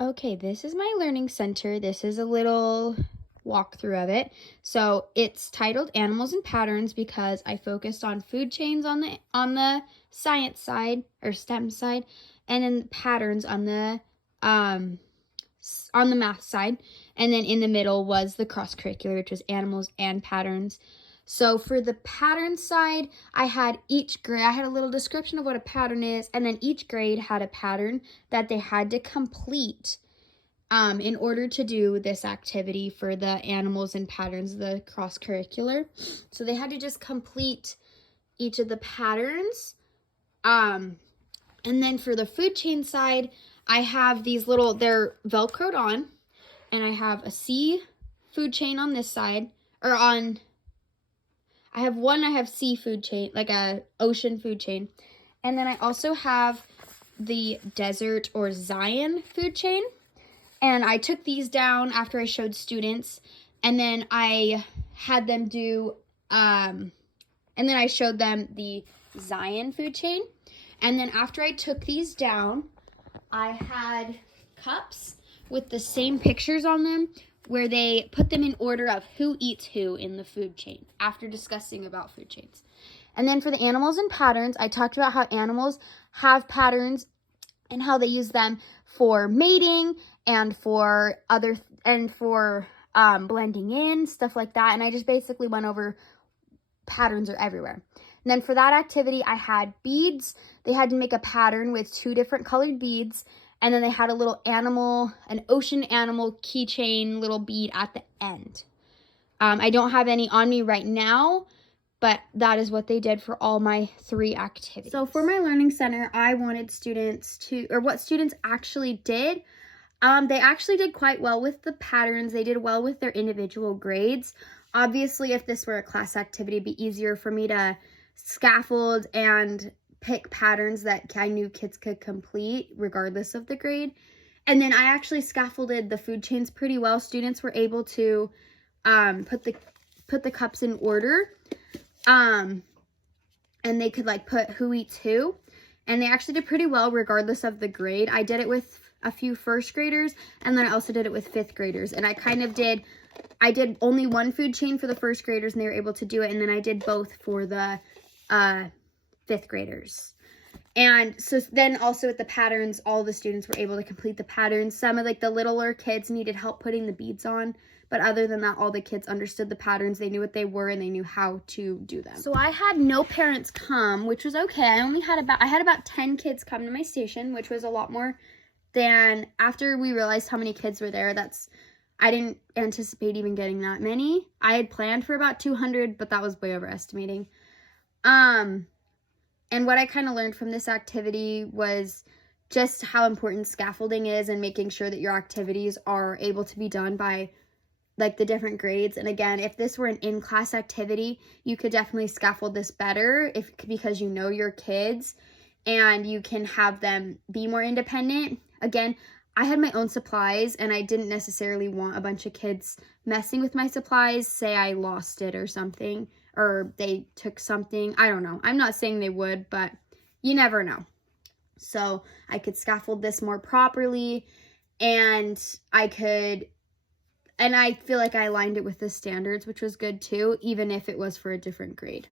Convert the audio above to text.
Okay, this is my learning center. This is a little walkthrough of it. So it's titled Animals and Patterns because I focused on food chains on the science side or STEM side, and then patterns um on the math side, and then in the middle was the cross curricular, which was animals and patterns. So for the pattern side, I had a little description of what a pattern is, and then each grade had a pattern that they had to complete in order to do this activity for the animals and patterns, the cross curricular. So they had to just complete each of the patterns. And then for the food chain side, I have they're Velcroed on, and I have a sea food chain on this side, I have sea food chain, like a ocean food chain. And then I also have the desert or Zion food chain. And I took these down after I showed students, and then I had them and then I showed them the Zion food chain. And then after I took these down, I had cups with the same pictures on them where they put them in order of who eats who in the food chain after discussing about food chains. And then for the animals and patterns, I talked about how animals have patterns and how they use them for mating and for blending in, stuff like that. And I just basically went over patterns are everywhere. And then for that activity, I had beads. They had to make a pattern with 2 different colored beads. And then they had a little an ocean animal keychain little bead at the end. I don't have any on me right now, but that is what they did for all my 3 activities. So for my learning center, I wanted what students actually did. They actually did quite well with the patterns. They did well with their individual grades. Obviously, if this were a class activity, it'd be easier for me to scaffold and pick patterns that I knew kids could complete regardless of the grade. And then I actually scaffolded the food chains pretty well. Students were able to put the cups in order. And they could put who eats who. And they actually did pretty well regardless of the grade. I did it with a few first graders, and then I also did it with 5th graders. And I did only one food chain for the first graders, and they were able to do it. And then I did both for the 5th graders. And so then also with the patterns, all the students were able to complete the patterns. Some of the littler kids needed help putting the beads on. But other than that, all the kids understood the patterns. They knew what they were, and they knew how to do them. So I had no parents come, which was okay. I had about 10 kids come to my station, which was a lot more than after we realized how many kids were there. I didn't anticipate even getting that many. I had planned for about 200, but that was way overestimating. And what I kind of learned from this activity was just how important scaffolding is and making sure that your activities are able to be done by the different grades. And again, if this were an in-class activity, you could definitely scaffold this better because you know your kids and you can have them be more independent. Again, I had my own supplies, and I didn't necessarily want a bunch of kids messing with my supplies. Say I lost it or something, or they took something. I don't know. I'm not saying they would, but you never know. So I could scaffold this more properly, and I feel like I aligned it with the standards, which was good too, even if it was for a different grade.